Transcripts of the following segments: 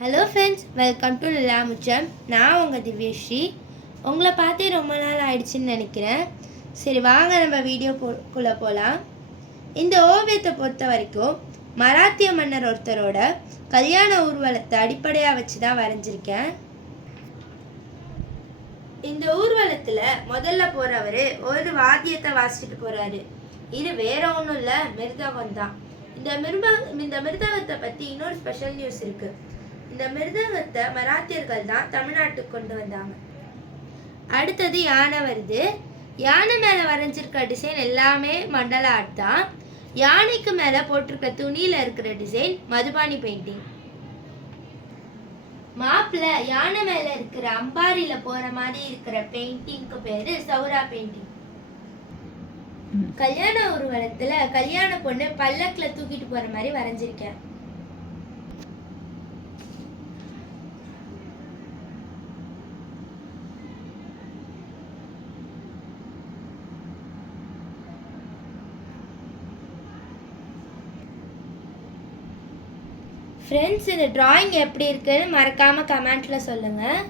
Hello friends, welcome to Nilamucham. நான் உங்கள் திவ்யஸ்ரீ. உங்களை பார்த்தே ரொம்ப நாள் ஆயிடுச்சுன்னு நினைக்கிறேன். சரி, வாங்க நம்ம வீடியோக்குள்ளே போகலாம். இந்த ஓவியத்தை பொறுத்த வரைக்கும் மராத்திய மன்னர் ஒருத்தரோட கல்யாண ஊர்வலத்தை அடிப்படையாக வச்சு தான் வரைஞ்சிருக்கேன். இந்த ஊர்வலத்தில் முதல்ல போகிறவர் ஒரு வாத்தியத்தை வாசிச்சுட்டு போகிறாரு. இது வேற ஒன்றும் இல்லை, மிருதகம் தான். இந்த மிருதகத்தை பற்றி இன்னொரு ஸ்பெஷல் நியூஸ் இருக்குது. இந்த மிருதகத்தை மராத்தியர்கள் தான் தமிழ்நாட்டுக்கு கொண்டு வந்தாங்க. அடுத்தது யானை வருது. யானை மேலே வரைஞ்சிருக்க டிசைன் எல்லாமே மண்டல ஆர்ட் தான். யானைக்கு மேலே போட்டிருக்க துணியில் இருக்கிற டிசைன் மதுபானி பெயிண்டிங். மாப்பிள்ள யானை மேலே இருக்கிற அம்பாரியில் போகிற மாதிரி இருக்கிற பெயிண்டிங்க்கு பேர் சௌரா பெயிண்டிங். கல்யாண ஊர்வலத்தில் கல்யாண பொண்ணு பல்லக்கில் தூக்கிட்டு போகிற மாதிரி வரைஞ்சிருக்கேன். ஃப்ரெண்ட்ஸ், இந்த டிராயிங் எப்படி இருக்குன்னு மறக்காமல் கமெண்ட்டில் சொல்லுங்கள்.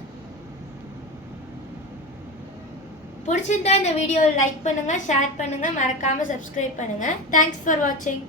பிடிச்சிருந்தா இந்த வீடியோவை லைக் பண்ணுங்கள், ஷேர் பண்ணுங்கள், மறக்காமல் சப்ஸ்கிரைப் பண்ணுங்கள். தேங்க்ஸ் ஃபார் வாட்சிங்.